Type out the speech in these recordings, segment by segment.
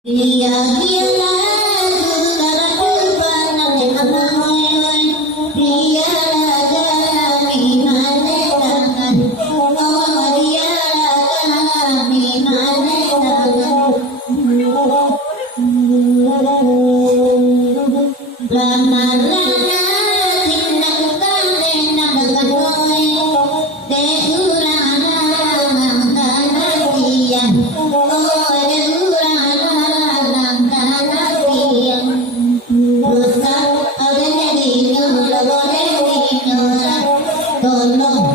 Dia gila Tara amoy Dia gami manetangan Oh dia gami manetangan Lama-lama tindak kane nabagamoy De urang kanatian Oh de urang kanatian Rusak agenedino lagonedino Tolong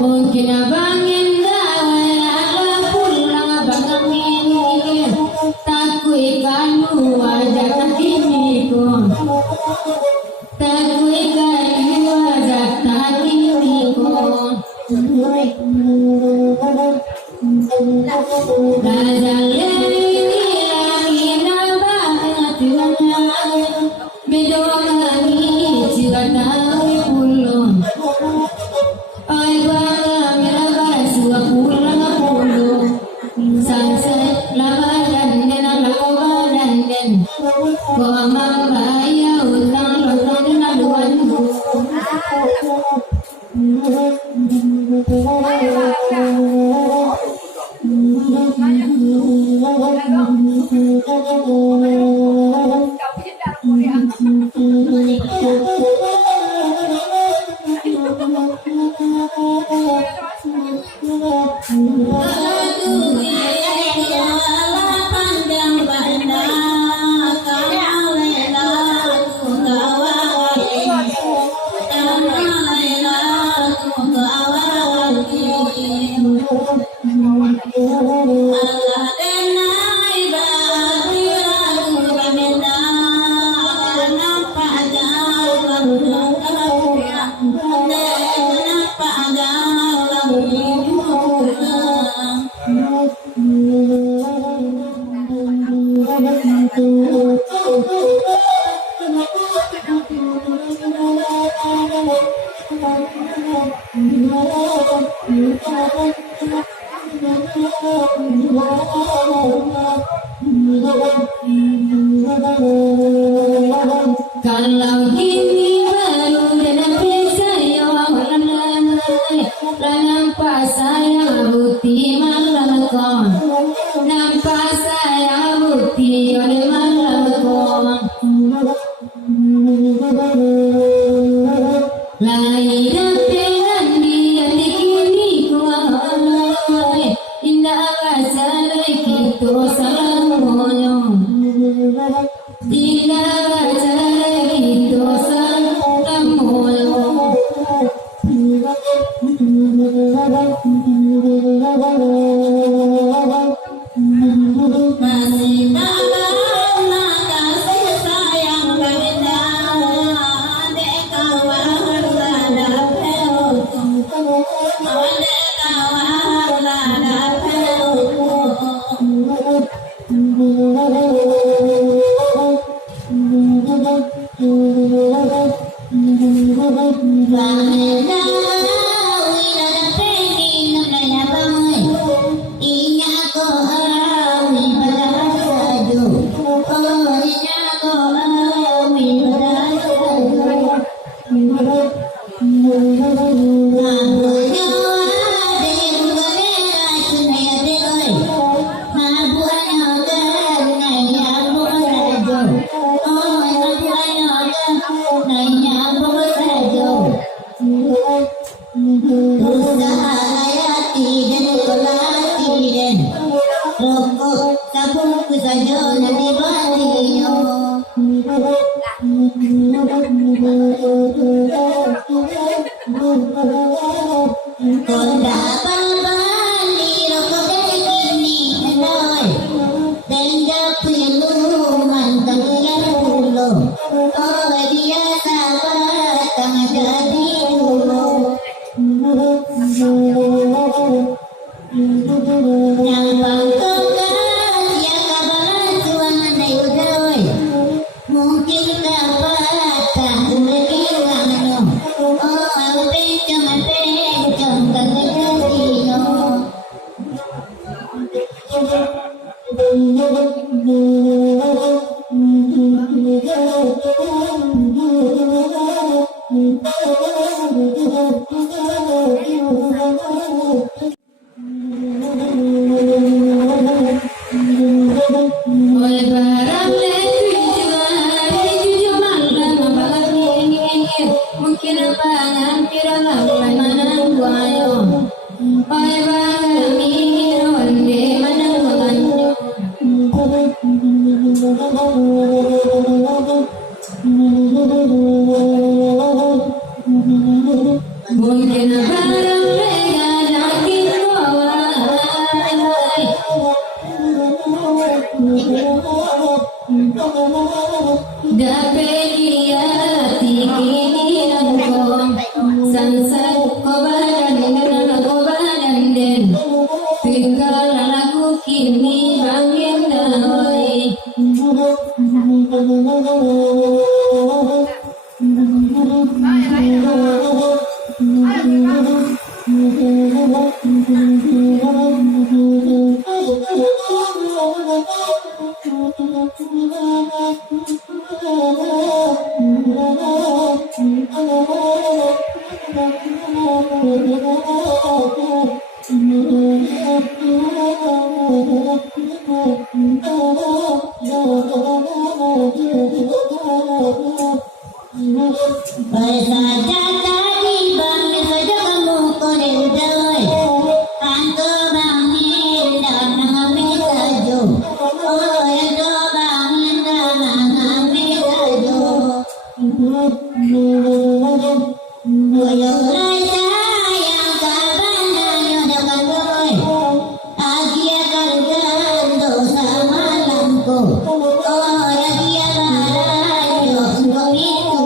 Mungkin abangin dawai pulang abang ini takui kanu wajah kiniku takui kanu wajah kiniku Gajah ini lagi nabah tuan Bedoangi jika tahu pulang Ay bang mira suwa pulang pulang Sunset lawadan den lawadan den Ko mambaya utang lotong naluan Kalau gini baru dan saya nampak saya bukti malam kon nampak saya bukti oleh malam kon lain dengan dia dikini kuai indah asal kita salamoyo indah asal kita salamoyo masih dalam kasih sayang benda dek kawan lada peluk dek kawan lada peluk Rokok sabun saja nanti balinya. Konda bali rokok begini hendak tenda pilu mantan yang dulu. Oh dia sahabat tengah jadi dulu. Yang bangkokkan ya kabaran tuan ayudoi mungkin dapat tak berkilang no oh pencong tak jadi no mungkin abangan pirang manang guayo oi bami ronde manang guayo mungkin barang mereka yakin dapat dia tinggi langkong sansat kobaran dengan kobaran den tinggal aku kini bangin dahoi Bersaja tadi bang, saja kamu korendoi. Kanto bangin dan mengambil sajo. Oh itu bangin dan mengambil sajo. Boyong raja yang kabana nyodakan boy. Agia kargan dosa malamku. Oh agia barai yo itu.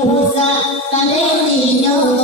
Usa kalendino